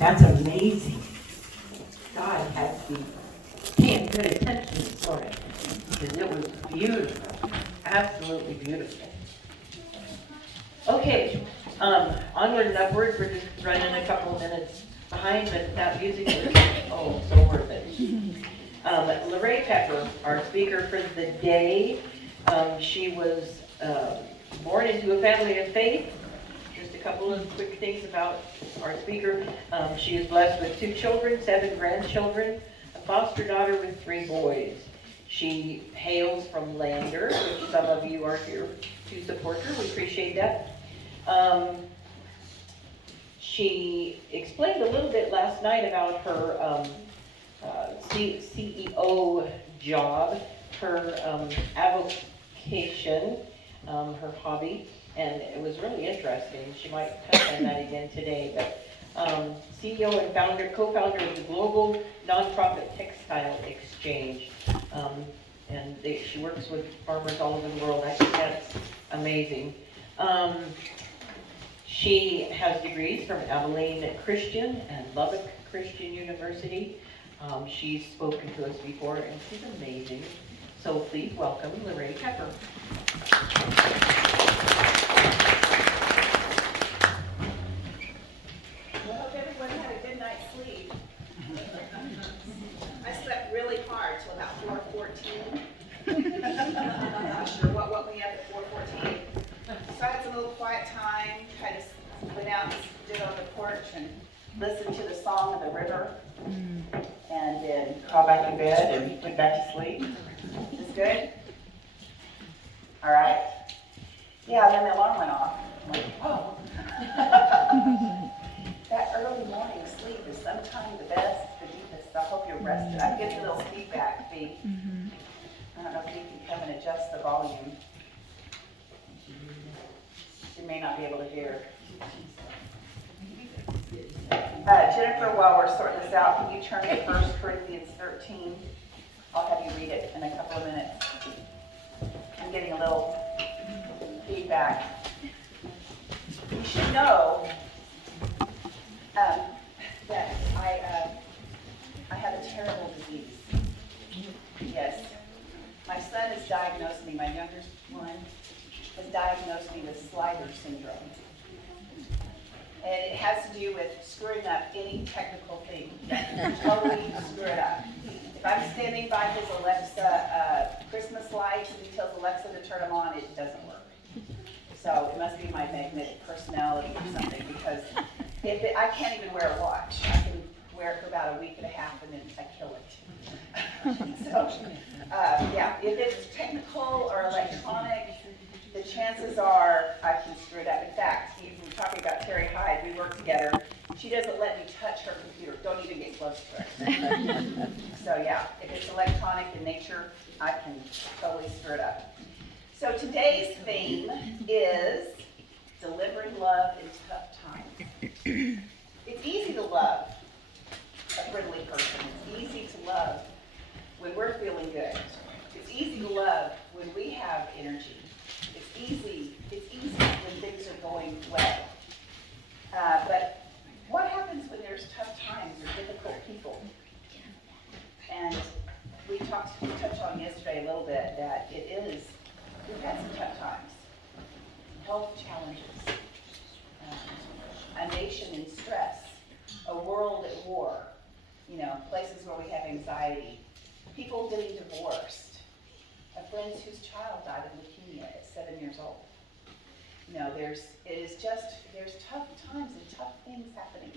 That's amazing. God had to be paying good attention for it because it was beautiful, absolutely beautiful. Okay, onward and upward. We're just running a couple of minutes behind, but that music was so worth it. Lorraine Pepper, our speaker for the day, she was born into a family of faith. Just a couple of quick things about our speaker. She is blessed with 2 children, 7 grandchildren, a foster daughter with 3 boys. She hails from Lander, which some of you are here to support her. We appreciate that. She explained a little bit last night about her CEO job, her avocation, her hobby, and it was really interesting. She might touch on that again today, but CEO and co-founder of the Global Nonprofit Textile Exchange, and she works with farmers all over the world. I think that's amazing. She has degrees from Abilene Christian and Lubbock Christian University. She's spoken to us before, and she's amazing. So please welcome Lorraine Pepper. Well, I hope everyone had a good night's sleep. I slept really hard till about 4:14. I'm not sure what woke me up at 4:14. So I had some little quiet time. I just went out and stood on the porch and listened to the song of the river. And then crawled back to bed and went back to sleep. Is this good? All right. Yeah, then the alarm went off. I'm like, whoa. That early morning sleep is sometimes the best, the deepest. I hope you're rested. I get a little feedback, Fee. I don't know if you can come and adjust the volume. You may not be able to hear. Jennifer, while we're sorting this out, can you turn to 1 Corinthians 13? I'll have you read it in a couple of minutes. I'm getting a little feedback. You should know that I have a terrible disease. Yes. My son has diagnosed me, my youngest one, has diagnosed me with Slider syndrome. And it has to do with screwing up any technical thing. Totally screw it up. If I'm standing by his Alexa Christmas lights and he tells Alexa to turn them on, it doesn't work. So it must be my magnetic personality or something, because I can't even wear a watch. I can wear it for about a week and a half and then I kill it. Yeah, if it's technical or electronic, the chances are I can screw it up. In fact, we were talking about Terry Hyde. We work together. She doesn't let me touch her computer. Don't even get close to it. So yeah, if it's electronic in nature, I can totally screw it up. So today's theme is delivering love in tough times. It's easy to love a friendly person. It's easy to love when we're feeling good. It's easy to love when we have energy. It's easy when things are going well. But what happens when there's tough times or difficult people? And we touched on yesterday a little bit that we've had some tough times. Health challenges, a nation in stress, a world at war, places where we have anxiety, people getting divorced, a friend whose child died of leukemia at 7 years old. There's tough times and tough things happening.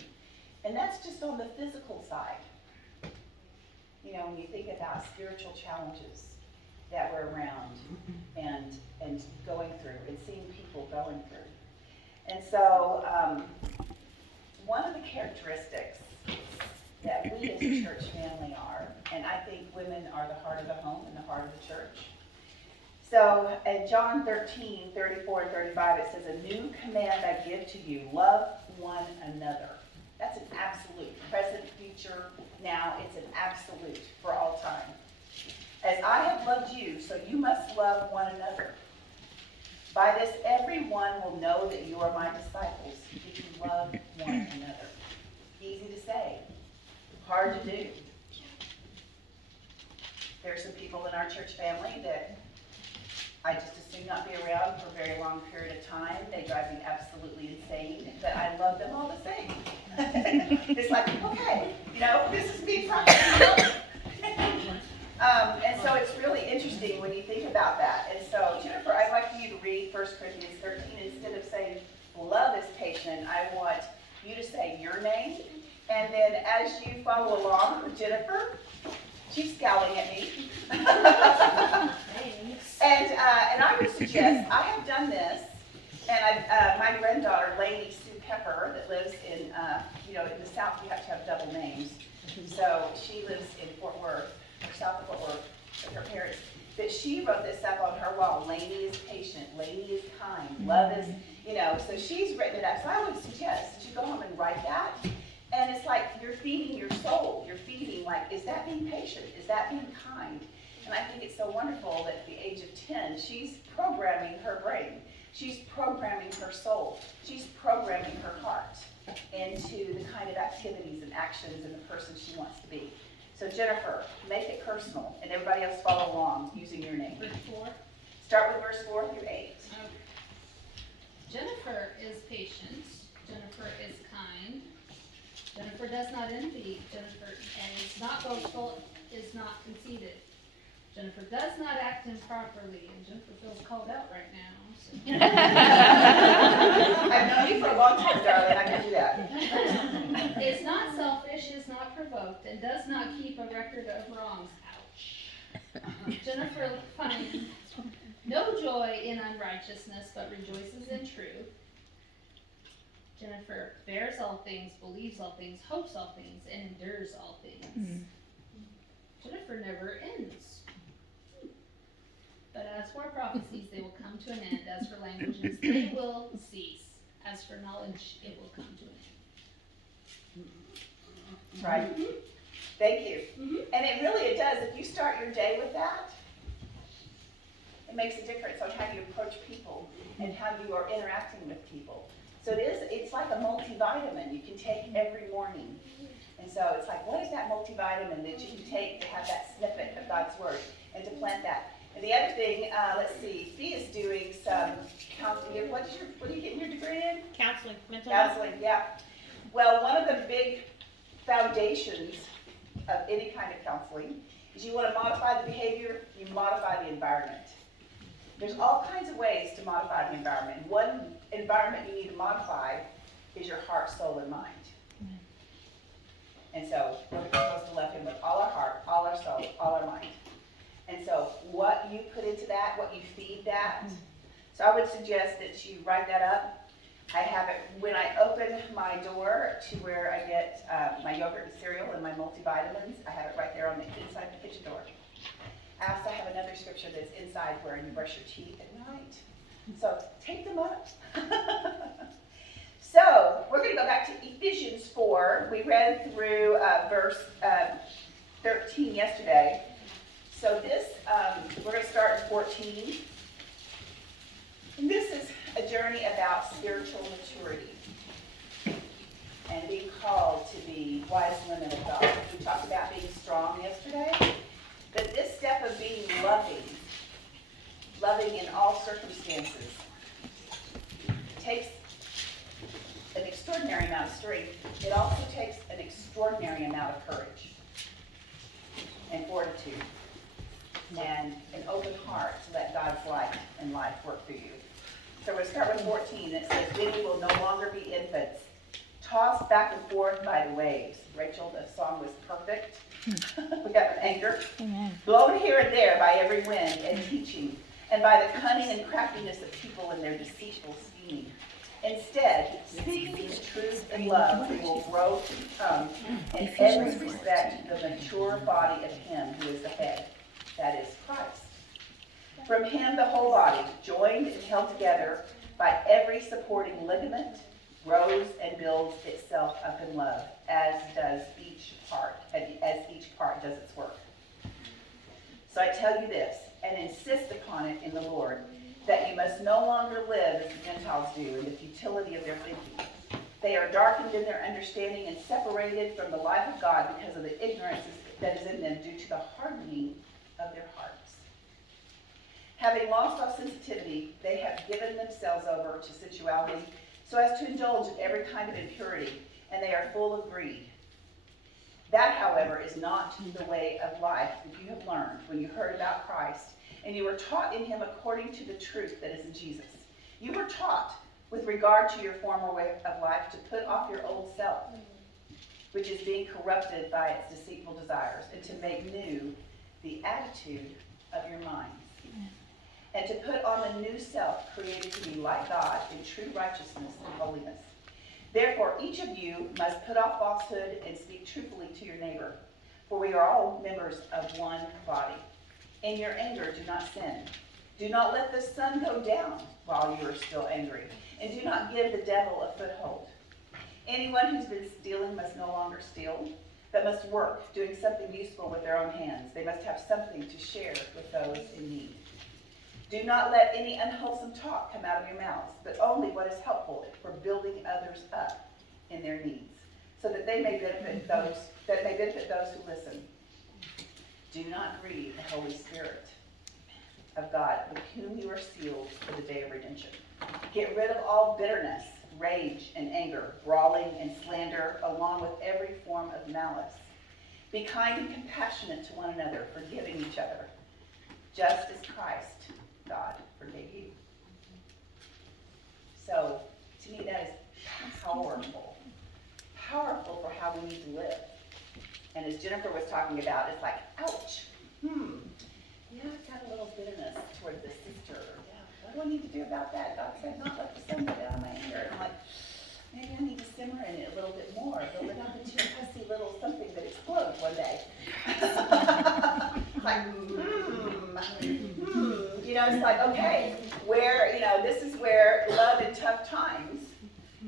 And that's just on the physical side. When you think about spiritual challenges that we're around and going through and seeing people going through. And so one of the characteristics that we as a church family are, and I think women are the heart of the home and the heart of the church. So in John 13, 34 and 35, it says, "A new command I give to you, love one another." That's an absolute, present, future, now, it's an absolute for all time. "As I have loved you, so you must love one another. By this everyone will know that you are my disciples, if you love one another." Easy to hard to do. There are some people in our church family that I just as soon not be around for a very long period of time. They drive me absolutely insane, but I love them all the same. It's like, okay, this is me practicing. And so it's really interesting when you think about that. And so, Jennifer, I'd like for you to read 1 Corinthians 13. Instead of saying, love is patient, I want you to say your name. And then as you follow along with Jennifer, she's scowling at me. And I would suggest, I have done this, and my granddaughter, Lady Sue Pepper, that lives in the South, you have to have double names. So she lives in Fort Worth, or south of Fort Worth, with her parents. But she wrote this up on her wall. Lainey is patient, Lainey is kind, love is, so she's written it up. So I would suggest that you go home and write that. And it's like you're feeding your soul. You're feeding, like, is that being patient? Is that being kind? And I think it's so wonderful that at the age of 10, she's programming her brain. She's programming her soul. She's programming her heart into the kind of activities and actions and the person she wants to be. So Jennifer, make it personal, and everybody else follow along using your name. Verse 4. Start with verse 4 through 8. Okay. Jennifer is patient. Jennifer is kind. Jennifer does not envy. Jennifer is not boastful, is not conceited. Jennifer does not act improperly, and Jennifer feels called out right now. So. I've known you for a long time, darling. I can do that. Is not selfish, is not provoked, and does not keep a record of wrongs. Ouch. Jennifer finds no joy in unrighteousness, but rejoices in truth. Jennifer bears all things, believes all things, hopes all things, and endures all things. Jennifer never ends. But as for prophecies, they will come to an end. As for languages, they will cease. As for knowledge, it will come to an end. Right. Thank you. And it does. If you start your day with that, it makes a difference on how you approach people and how you are interacting with people. So it's like a multivitamin you can take every morning. And so it's like, what is that multivitamin that you can take to have that snippet of God's Word and to plant that? And the other thing, let's see, Fee is doing some counseling. What are you getting your degree in? Counseling, mental health. Counseling, yeah. Well, one of the big foundations of any kind of counseling is you want to modify the behavior, you modify the environment. There's all kinds of ways to modify the environment. One environment you need to modify is your heart, soul, and mind. And so we're supposed to love Him with all our heart, all our soul, all our mind. And so what you put into that, what you feed that. So I would suggest that you write that up. I have it when I open my door to where I get my yogurt and cereal and my multivitamins. I have it right there on the inside the kitchen door. I also have another scripture that's inside where you brush your teeth at night. So take them up. So we're going to go back to Ephesians 4. We read through verse 13 yesterday. So this, we're going to start in 14. And this is a journey about spiritual maturity and being called to be wise women of God. We talked about being strong yesterday. But this step of being loving in all circumstances, takes an extraordinary amount of strength. It also takes an extraordinary amount of courage and fortitude and an open heart to let God's light and life work through you. So we'll start with 14. It says, "Then you will no longer be infants, tossed back and forth by the waves." Rachel, the song was perfect. We got an anchor. Blown here and there by every wind and teaching, and by the cunning and craftiness of people and their deceitful scheming. Instead, speaking truth and love, we will grow to become, in every respect, the mature body of Him who is the head, that is Christ. From Him, the whole body, joined and held together by every supporting ligament, grows and builds itself up in love, as each part does its work. So I tell you this, and insist upon it in the Lord, that you must no longer live as the Gentiles do in the futility of their thinking. They are darkened in their understanding and separated from the life of God because of the ignorance that is in them due to the hardening of their hearts. Having lost all sensitivity, they have given themselves over to sensuality so as to indulge in every kind of impurity, and they are full of greed. That, however, is not the way of life that you have learned when you heard about Christ, and you were taught in him according to the truth that is in Jesus. You were taught, with regard to your former way of life, to put off your old self, which is being corrupted by its deceitful desires, and to make new the attitude of your minds, and to put on the new self, created to be like God in true righteousness and holiness. Therefore, each of you must put off falsehood and speak truthfully to your neighbor, for we are all members of one body. In your anger, do not sin. Do not let the sun go down while you are still angry, and do not give the devil a foothold. Anyone who's been stealing must no longer steal, but must work, doing something useful with their own hands. They must have something to share with those in need. Do not let any unwholesome talk come out of your mouths, but only what is helpful for building others up in their needs, so that they may benefit those who listen. Do not grieve the Holy Spirit of God, with whom you are sealed for the day of redemption. Get rid of all bitterness, rage, and anger, brawling and slander, along with every form of malice. Be kind and compassionate to one another, forgiving each other, just as Christ, God, forgave you. So, to me, that is powerful. Powerful for how we need to live. And as Jennifer was talking about, it's like, ouch. Yeah, I've got a little bitterness toward this sister. Yeah, what do I need to do about that? God said not let the sun go down my anger. And I'm like, maybe I need to simmer in it a little bit more, build it up into a hussy little something that explodes one day. Like, you know, it's like, okay, where, you know, this is where love in tough times,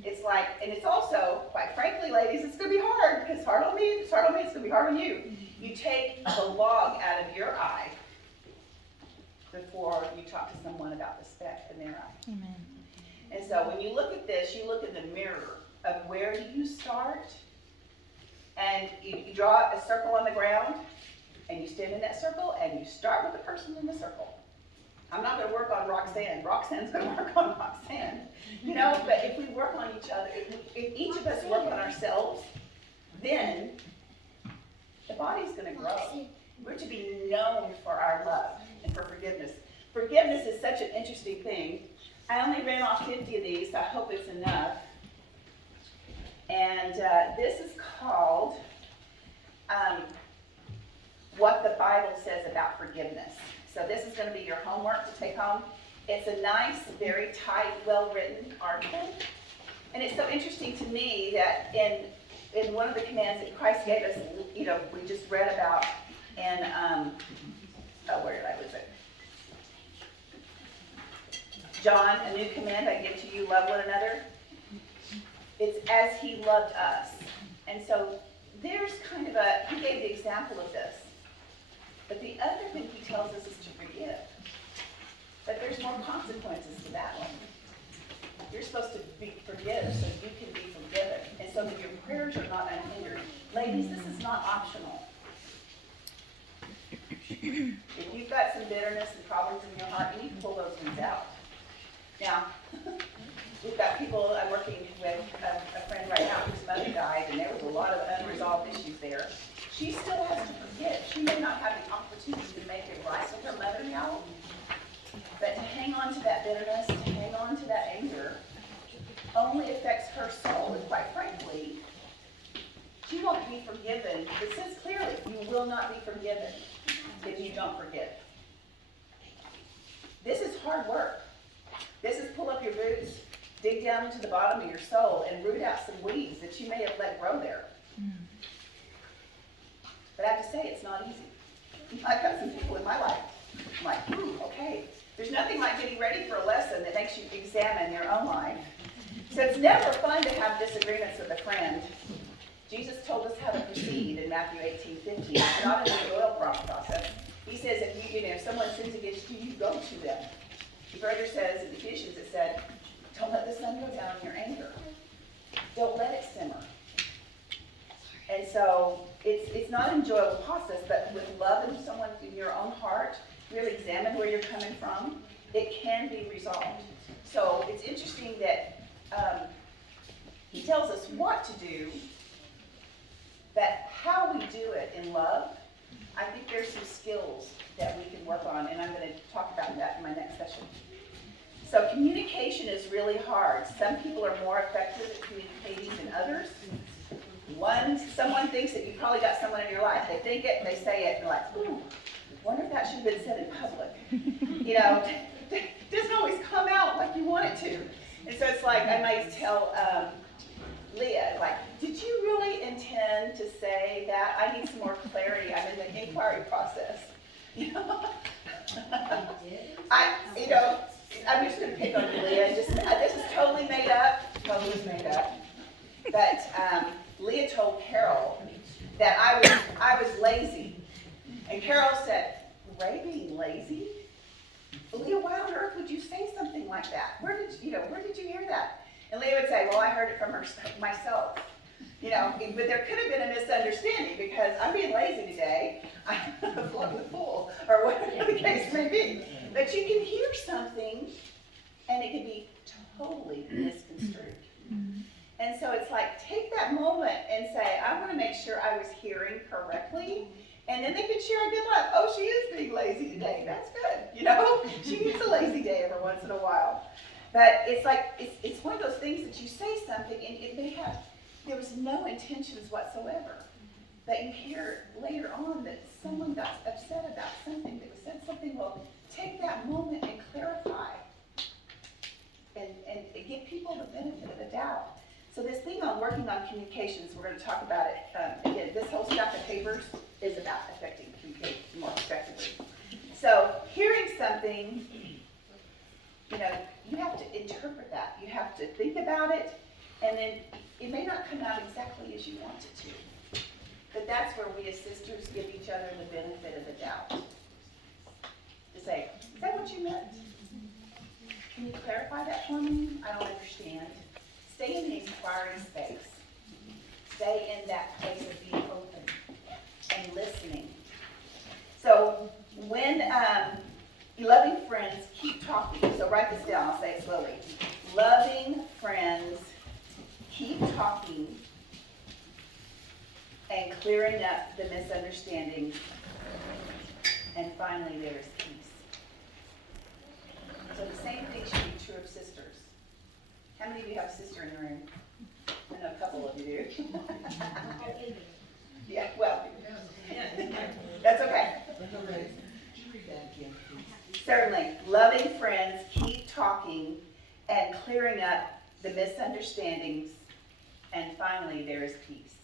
it's like, and it's also, quite frankly, ladies, it's going to be hard, because it's hard on me, it's hard on me, it's going to be hard on you. You take the log out of your eye before you talk to someone about the speck in their eye. Amen. And so when you look at this, you look in the mirror of where do you start, and you draw a circle on the ground, and you stand in that circle, and you start with the person in the circle. I'm not going to work on Roxanne. Roxanne's going to work on Roxanne. You know, but if we work on each other, if each of us work on ourselves, then the body's going to grow. We're to be known for our love and for forgiveness. Forgiveness is such an interesting thing. I only ran off 50 of these, so I hope it's enough. And this is called What the Bible Says About Forgiveness. So this is going to be your homework to take home. It's a nice, very tight, well-written article. And it's so interesting to me that in one of the commands that Christ gave us, you know, we just read about in, was it? John, a new command I give to you, love one another. It's as he loved us. And so there's kind of he gave the example of this. But the other thing he tells us is to forgive. But there's more consequences to that one. You're supposed to forgive so you can be forgiven. And so that your prayers are not unhindered. Ladies, this is not optional. If you've got some bitterness and problems in your heart, you need to pull those things out. Now, we've got people, I'm working with a friend right now whose mother died, and there was a lot of unresolved issues there. She still has to forgive. She may not have the opportunity to make it right with her mother now, but to hang on to that bitterness, to hang on to that anger, only affects her soul. And quite frankly, she won't be forgiven. It says clearly, you will not be forgiven if you don't forgive. This is hard work. This is pull up your boots, dig down into the bottom of your soul, and root out some weeds that you may have let grow there. But I have to say, it's not easy. I've got some people in my life. I'm like, okay. There's nothing like getting ready for a lesson that makes you examine your own life. So it's never fun to have disagreements with a friend. Jesus told us how to proceed in Matthew 18:15. It's not in the oil process. He says if someone sins against you, you go to them. He further says in Ephesians, it said, don't let the sun go down in your anger. don't let it simmer. And so it's not an enjoyable process, but with loving someone in your own heart, really examine where you're coming from, it can be resolved. So it's interesting that he tells us what to do, but how we do it in love, I think there's some skills that we can work on, and I'm going to talk about that in my next session. So communication is really hard. Some people are more effective at communicating than others. Someone thinks that you probably got someone in your life. They think it and they say it, and they're like, ooh, wonder if that should have been said in public. You know, it doesn't always come out like you want it to. And so it's like, I might tell Leah, like, did you really intend to say that? I need some more clarity. I'm in the inquiry process. You know? I'm just going to pick on you, Leah. This is totally made up. Totally made up. But Leah told Carol that I was lazy. And Carol said, Ray being lazy? Leah, why on earth would you say something like that? Where did you hear that? And Leah would say, well, I heard it from myself. You know, but there could have been a misunderstanding because I'm being lazy today. I'm floating the pool, or whatever the case may be. But you can hear something, and it can be totally misconstrued. And so it's like, take that moment and say, I want to make sure I was hearing correctly. And then they can share a good laugh. Oh, she is being lazy today. That's good. You know, she needs a lazy day every once in a while. But it's like, it's one of those things that you say something and it may have, there was no intentions whatsoever. But you hear later on that someone got upset about something, that was said something. Well, take that moment and clarify and give people the benefit of the doubt. So this thing on working on communications, we're going to talk about it. Again, this whole stack of papers is about affecting communication more effectively. So hearing something, you know, you have to interpret that. You have to think about it, and then it may not come out exactly as you want it to. But that's where we as sisters give each other the benefit of the doubt. To say, is that what you meant? Can you clarify that for me? I don't understand. Stay in the inquiry space. Stay in that place of being open and listening. So when loving friends keep talking, so write this down, I'll say it slowly. Loving friends keep talking and clearing up the misunderstandings, and finally there is peace. So the same thing should be true of sisters. How many of you have a sister in the room? I know a couple of you do. Yeah, well, that's okay. Certainly, loving friends keep talking and clearing up the misunderstandings, and finally there is peace.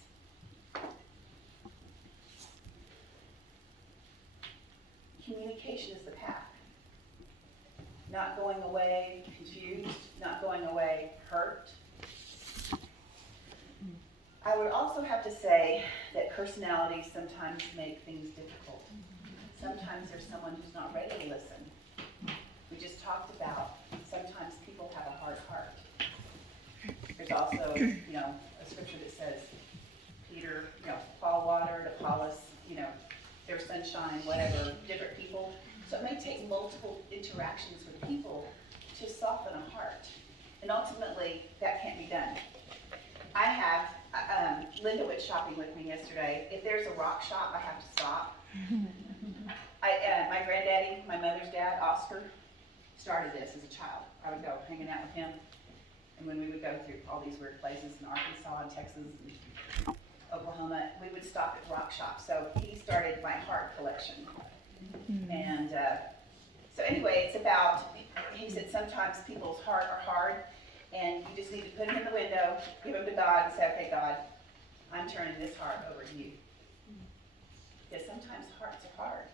Communication is the path. Not going away confused, not going away hurt. I would also have to say that personalities sometimes make things difficult. Sometimes there's someone who's not ready to listen. We just talked about sometimes people have a hard heart. There's also, a scripture that says Peter, Paul watered, Apollos, their sunshine, whatever, different people. So it may take multiple interactions with people to soften a heart. And ultimately, that can't be done. I have, Linda went shopping with me yesterday. If there's a rock shop, I have to stop. My granddaddy, my mother's dad, Oscar, started this as a child. I would go hanging out with him. And when we would go through all these weird places in Arkansas and Texas and Oklahoma, we would stop at rock shops. So he started my heart collection. And so anyway, it's about, he said sometimes people's heart are hard, and you just need to put them in the window, give them to God, and say, okay, God, I'm turning this heart over to you. Because sometimes hearts are hard,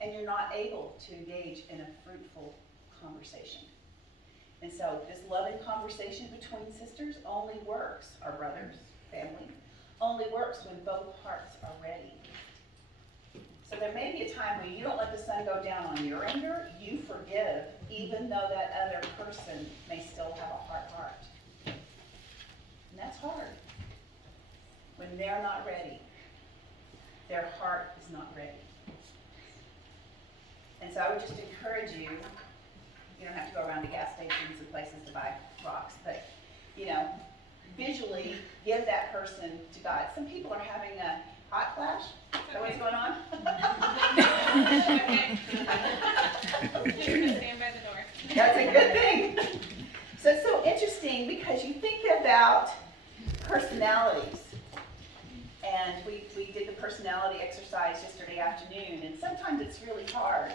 and you're not able to engage in a fruitful conversation. And so this loving conversation between sisters only works, our brothers, family, only works when both hearts are ready. So there may be a time where you don't let the sun go down on your anger, you forgive, even though that other person may still have a hard heart. And that's hard. When they're not ready, their heart is not ready. And so I would just encourage you, you don't have to go around to gas stations and places to buy rocks, but, visually give that person to God. Some people are having a hot flash. Is that what's going on? Just gonna stand by the door. That's a good thing. So it's so interesting because you think about personalities. And we did the personality exercise yesterday afternoon, and sometimes it's really hard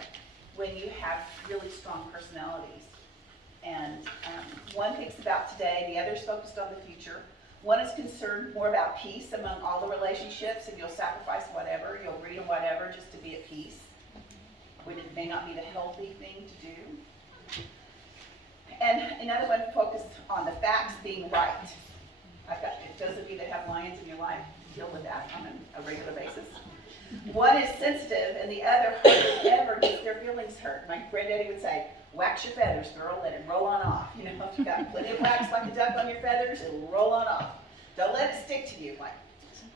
when you have really strong personalities. And one thinks about today, the other's focused on the future. One is concerned more about peace among all the relationships, and you'll sacrifice whatever, you'll read whatever just to be at peace, when it may not be the healthy thing to do. And another one focused on the facts being right. Those of you that have lions in your life deal with that on a regular basis. One is sensitive, and the other hardly ever gets their feelings hurt. My granddaddy would say, wax your feathers, girl, let it roll on off. If you got plenty of wax like a duck on your feathers, it'll roll on off. Don't let it stick to you. Like,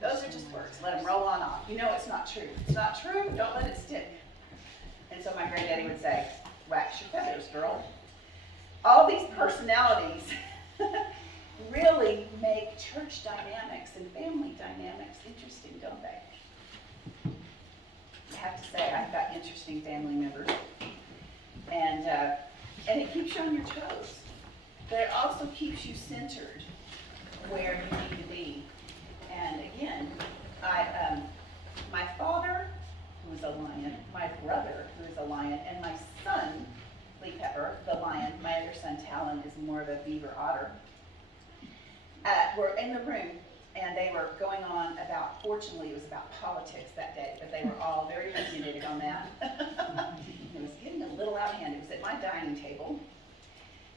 those are just words. Let them roll on off. It's not true. It's not true. Don't let it stick. And so my granddaddy would say, wax your feathers, girl. All these personalities really make church dynamics and family dynamics interesting, don't they? I have to say, I've got interesting family members. And it keeps you on your toes. But it also keeps you centered where you need to be. And again, my father, who is a lion, my brother, who is a lion, and my son, Lee Pepper, the lion, my other son, Talon, is more of a beaver otter, were in the room, and they were going on about, fortunately, it was about politics that day, but they were all very opinionated on that. It was getting a little out of hand. It was at my dining table,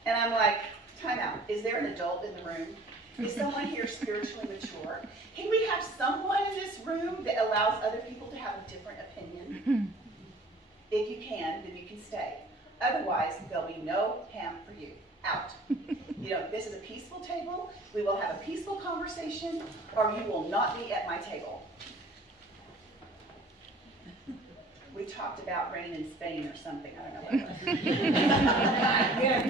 and I'm like, time out. Is there an adult in the room? Is someone here spiritually mature? Can we have someone in this room that allows other people to have a different opinion? If you can, then you can stay. Otherwise, there'll be no ham for you. Out. This is a peaceful table. We will have a peaceful conversation, or you will not be at my table. We talked about rain in Spain or something. I don't know what it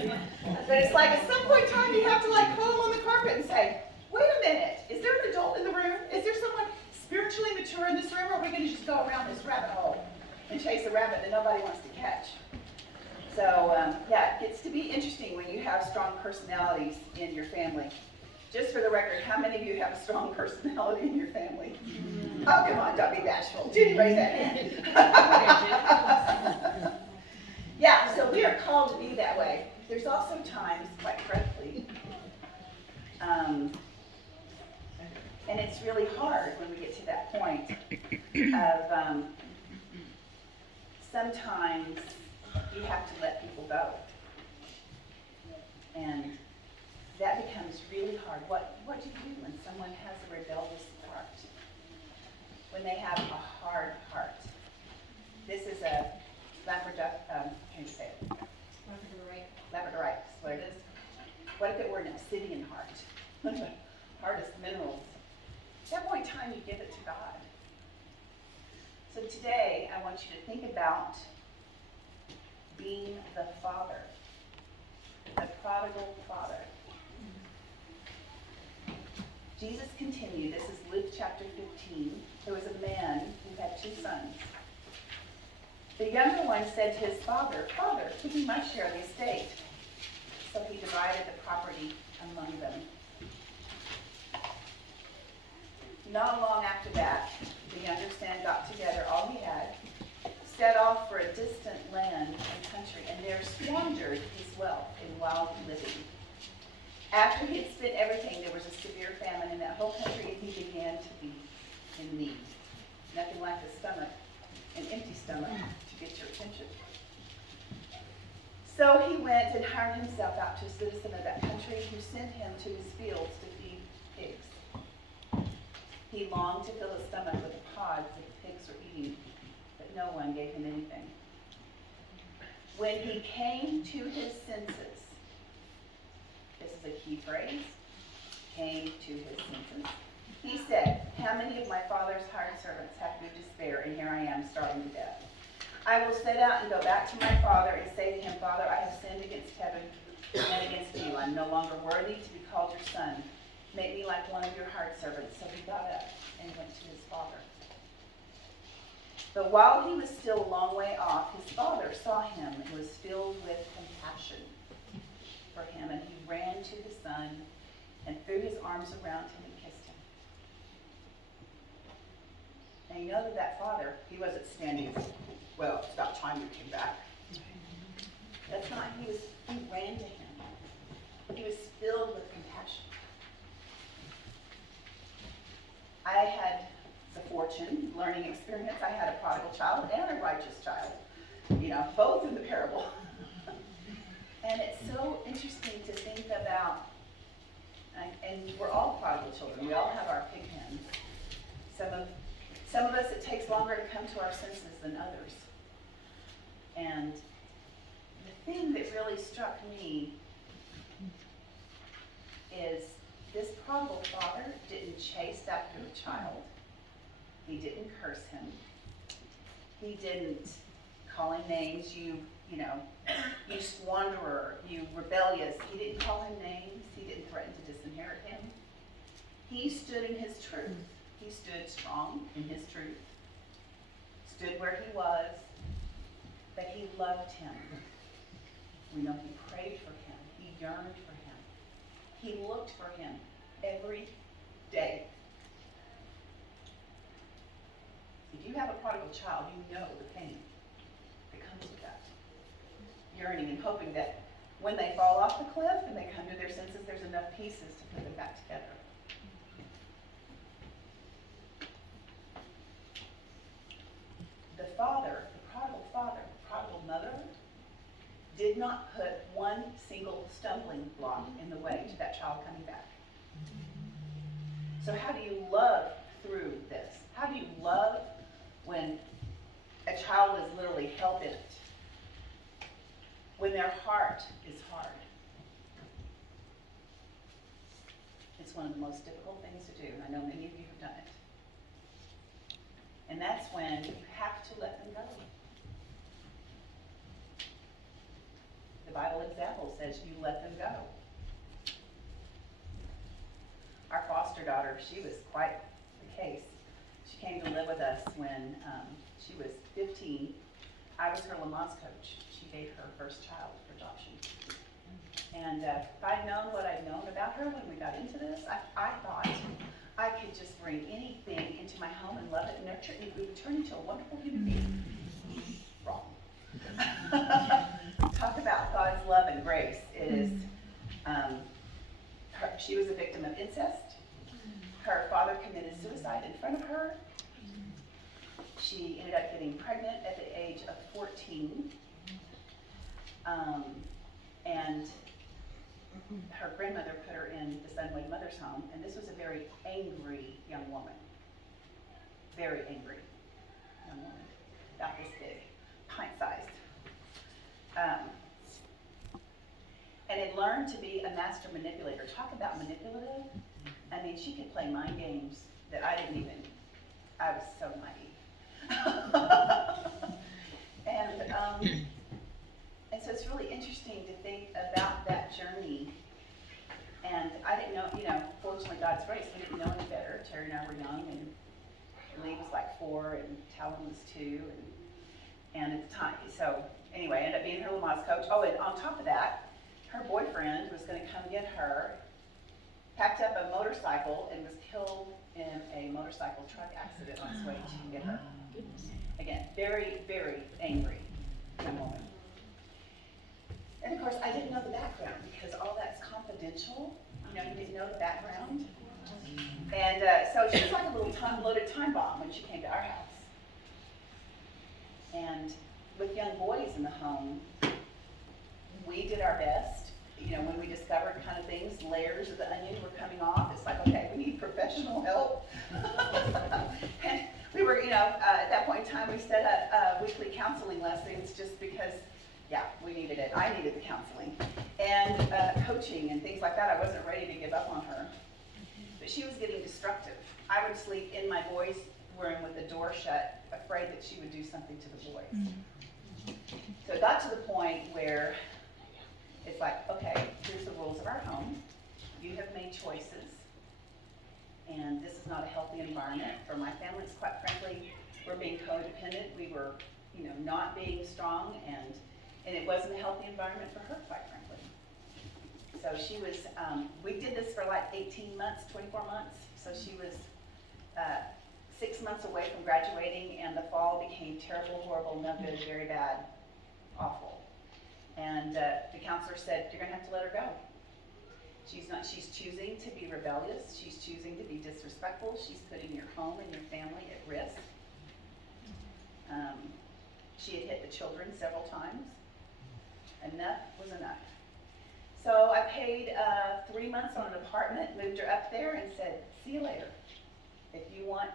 was. But it's like at some point in time, you have to call them on the carpet and say, wait a minute, is there an adult in the room? Is there someone spiritually mature in this room, or are we going to just go around this rabbit hole and chase a rabbit that nobody wants to catch? So, it gets to be interesting when you have strong personalities in your family. Just for the record, how many of you have a strong personality in your family? Oh, come on, don't be bashful. Judy, raise that hand. So we are called to be that way. There's also times, quite frankly, and it's really hard when we get to that point of sometimes you have to let people go. And that becomes really hard. What do you do when someone has a rebellious heart? When they have a hard heart? This is a Labradorite. How do you say it? Labradorite is what it is. What if it were an obsidian heart? One of the hardest minerals. At that point in time, you give it to God. So today, I want you to think about being the father, the prodigal father. Jesus continued, this is Luke chapter 15. There was a man who had 2 sons. The younger one said to his father, Father, give me my share of the estate. So he divided the property among them. Not long after that, the younger son got together all he had, set off for a distant land and country, and there squandered his wealth in wild living. After he had spent everything, there was a severe famine in that whole country, and he began to be in need. Nothing like an empty stomach, to get your attention. So he went and hired himself out to a citizen of that country who sent him to his fields to feed pigs. He longed to fill his stomach with the pods that the pigs were eating, but no one gave him anything. When he came to his senses, this is a key phrase, came to his senses. He said, "How many of my father's hired servants have food to spare, and here I am starving to death? I will set out and go back to my father and say to him, Father, I have sinned against heaven and against you. I'm no longer worthy to be called your son. Make me like one of your hired servants." So he got up and went to his father. But while he was still a long way off, his father saw him and was filled with compassion for him, and he ran to his son and threw his arms around him and kissed him. And you know that father, he wasn't standing, "Well, it's about time you came back." That's not, he ran to him. He was filled with compassion. I had the fortune, learning experience, I had a prodigal child and a righteous child, both in the parable. And it's so interesting to think about, and we're all prodigal children, we all have our pig pens. Some of us, it takes longer to come to our senses than others. And the thing that really struck me is this prodigal father didn't chase after the child. He didn't curse him. He didn't call him names, you squanderer, you rebellious. He didn't call him names. He didn't threaten to disinherit him. He stood in his truth. He stood strong in his truth, stood where he was, but he loved him. We know he prayed for him. He yearned for him. He looked for him every day. If you have a prodigal child, you know the pain that comes with that. Yearning and hoping that when they fall off the cliff and they come to their senses, there's enough pieces to put them back together. The prodigal mother, did not put one single stumbling block in the way to that child coming back. So how do you love through this? How do you love when a child is literally hell-bent? When their heart is hard? It's one of the most difficult things to do, and I know many of you have done it. And that's when you have to let them go. The Bible example says you let them go. Our foster daughter, she was quite the case. She came to live with us when she was 15. I was her Lamaze coach. She gave her first child for adoption. And if I'd known what I'd known about her when we got into this, I thought I could just bring anything into my home and love it and nurture it, and we would turn into a wonderful human being. Wrong. Talk about God's love and grace. It is, she was a victim of incest. Her father committed suicide in front of her. She ended up getting pregnant at the age of 14. And her grandmother put her in this unwed mother's home, and this was a very angry young woman. Very angry young woman. About this big, pint-sized. And had learned to be a master manipulator. Talk about manipulative. I mean, she could play mind games that I was so naive. And so it's really interesting to think about that journey. And I didn't know, fortunately God's grace, we didn't know any better. Terry and I were young, and Lee was like 4, and Talon was 2, and at the time, so anyway, I ended up being her Lamaze coach. Oh, and on top of that, her boyfriend was going to come get her, packed up a motorcycle, and was killed in a motorcycle truck accident on his way to get her. Again, very, very angry young woman. And of course, I didn't know the background because all that's confidential. You didn't know the background. And so she was like a little loaded time bomb when she came to our house. And with young boys in the home, we did our best. When we discovered kind of things, layers of the onion were coming off, it's like, okay, we need professional help. And we were, at that point in time, we set up weekly counseling lessons just because, we needed it. I needed the counseling. And coaching and things like that. I wasn't ready to give up on her. but she was getting destructive. I would sleep in my boys' room with the door shut, afraid that she would do something to the boys. So it got to the point where it's like, okay, here's the rules of our home. You have made choices, and this is not a healthy environment for my family. It's quite frankly, we're being codependent. We were, not being strong, and it wasn't a healthy environment for her, quite frankly. So she was, we did this for like 18 months, 24 months. So she was 6 months away from graduating, and the fall became terrible, horrible, no good, very bad, awful. And the counselor said, you're gonna have to let her go. She's choosing to be rebellious. She's choosing to be disrespectful. She's putting your home and your family at risk. She had hit the children several times. Enough was enough. So I paid 3 months on an apartment, moved her up there, and said, see you later. If you want,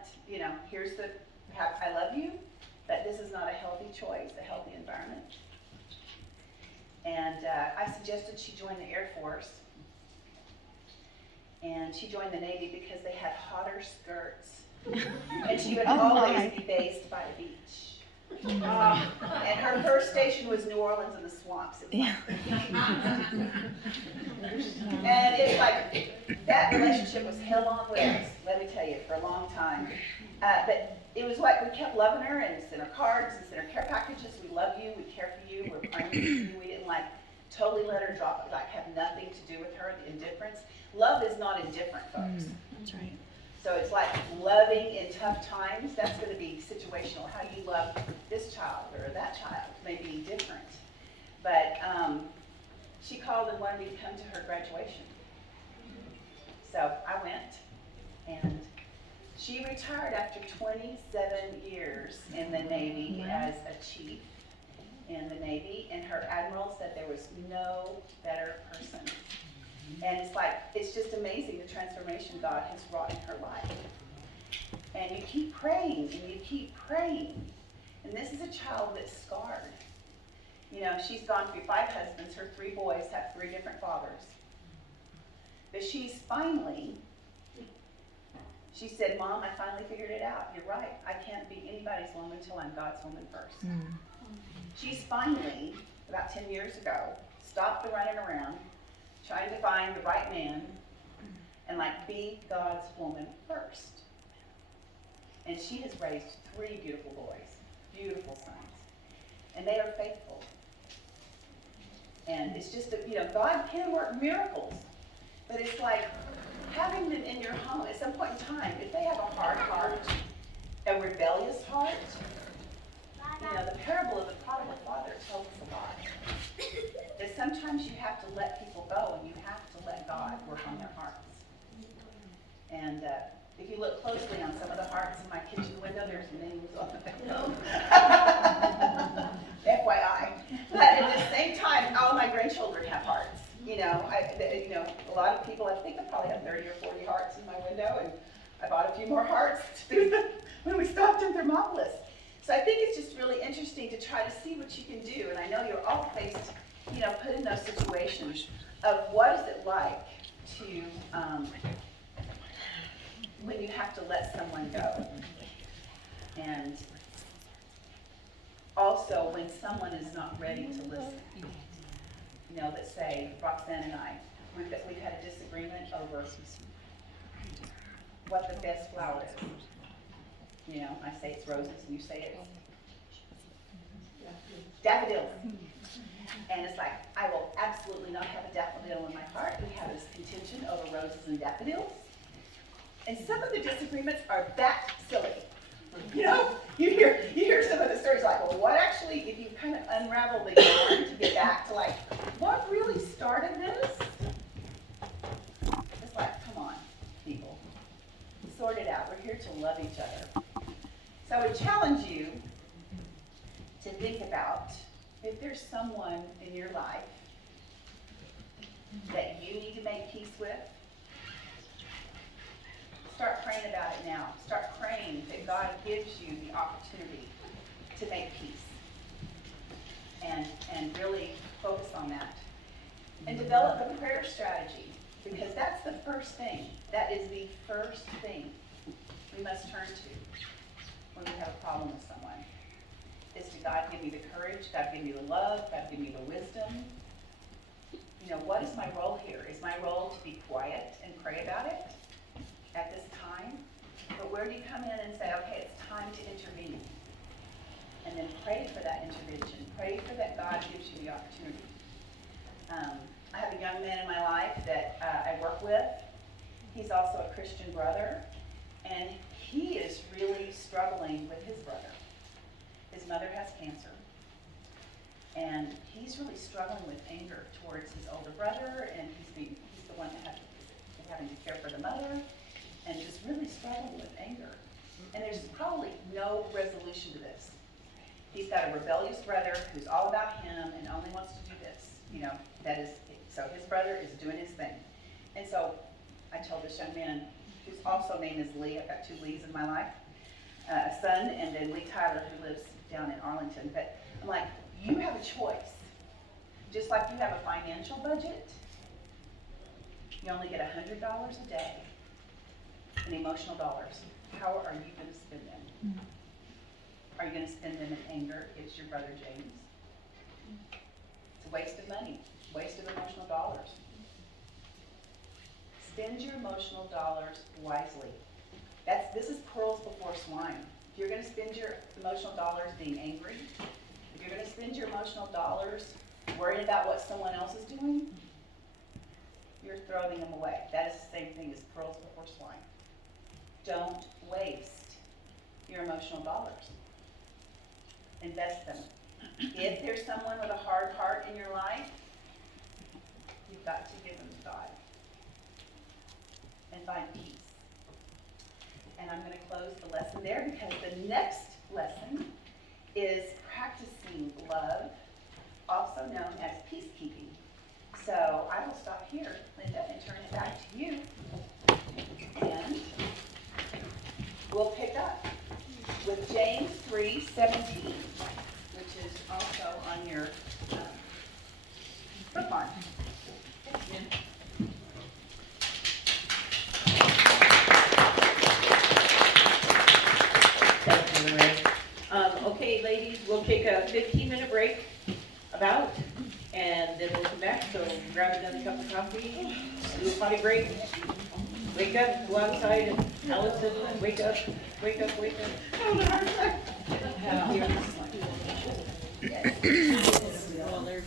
here's I love you, but this is not a healthy choice, a healthy environment. And I suggested she join the Air Force. And she joined the Navy because they had hotter skirts. And she would always be based by the beach. And her first station was New Orleans in the swamps. And it's like, that relationship was hell on wheels, let me tell you, for a long time. But it was like we kept loving her and sent her cards and sent her care packages. We love you, we care for you, we're praying for you. We didn't totally let her drop, have nothing to do with her, the indifference. Love is not indifferent, folks. That's right. So it's like loving in tough times. That's going to be situational. How you love this child or that child may be different. But she called and wanted me to come to her graduation. So I went, and she retired after 27 years in the Navy as a chief in the Navy, and her admiral said there was no better person. And it's just amazing the transformation God has wrought in her life. And you keep praying, and you keep praying. And this is a child that's scarred. She's gone through 5 husbands. Her 3 boys have 3 different fathers. But she said, Mom, I finally figured it out. You're right. I can't be anybody's woman until I'm God's woman first. She's finally, about 10 years ago, stopped the running around, trying to find the right man, and be God's woman first. And she has raised 3 beautiful boys, beautiful sons, and they are faithful. And it's just that, God can work miracles, but it's like having them in your home at some point in time. If they have a hard heart, a rebellious heart, the parable of the prodigal father tells us a lot. That sometimes you have to let people go, and you have to let God work on their hearts. And if you look closely on some of the hearts in my kitchen window, there's names on the window. FYI. But at the same time, all my grandchildren have hearts. A lot of people, I think I probably have 30 or 40 hearts in my window, and I bought a few more hearts when we stopped in Thermopolis. So I think it's just really interesting to try to see what you can do. And I know you're all faced, put in those situations of what is it like to, when you have to let someone go. And also when someone is not ready to listen. Let's say Roxanne and I, we've had a disagreement over what the best flower is. I say it's roses, and you say it's daffodils. And it's like, I will absolutely not have a daffodil in my heart. We have this contention over roses and daffodils. And some of the disagreements are that silly. You hear some of the stories like, well, what actually, if you kind of unravel the yarn to get back to what really started this? It's like, come on, people. Sort it out. We're here to love each other. So I would challenge you to think about if there's someone in your life that you need to make peace with. Start praying about it now. Start praying that God gives you the opportunity to make peace. And really focus on that. And develop a prayer strategy. Because that's the first thing. That is the first thing we must turn to when we have a problem with someone. Is to God give me the courage, God give me the love, God give me the wisdom. You know, what is my role here? Is my role to be quiet and pray about it at this time? But where do you come in and say, okay, it's time to intervene? And then pray for that intervention. Pray for that God gives you the opportunity. I have a young man in my life that I work with. He's also a Christian brother, and he is really struggling with his brother. His mother has cancer, and he's really struggling with anger towards his older brother, and he's the one that is having to care for the mother, and just really struggling with anger. And there's probably no resolution to this. He's got a rebellious brother who's all about him and only wants to do this. You know, so his brother is doing his thing. And so I told this young man, who's also named as Lee, I've got 2 Lees in my life, a son, and then Lee Tyler, who lives down in Arlington. But I'm like, you have a choice. Just like you have a financial budget, you only get $100 a day in emotional dollars. How are you going to spend them? Are you going to spend them in anger against your brother James? It's a waste of money, waste of emotional dollars. Spend your emotional dollars wisely. This is pearls before swine. If you're going to spend your emotional dollars being angry, if you're going to spend your emotional dollars worrying about what someone else is doing, you're throwing them away. That is the same thing as pearls before swine. Don't waste your emotional dollars. Invest them. If there's someone with a hard heart in your life, you've got to give them to God and find peace. And I'm going to close the lesson there because the next lesson is practicing love, also known as peacekeeping. So I will stop here, Linda, and turn it back to you. And we'll pick up with James 3:17, which is also on your bookmark. Thank you, Lorraine. Okay, ladies, we'll take a 15-minute break, about, and then we'll come back. So grab another cup of coffee, do a potty break, wake up, go outside, and Allison, wake up, wake up, wake up. Well, there's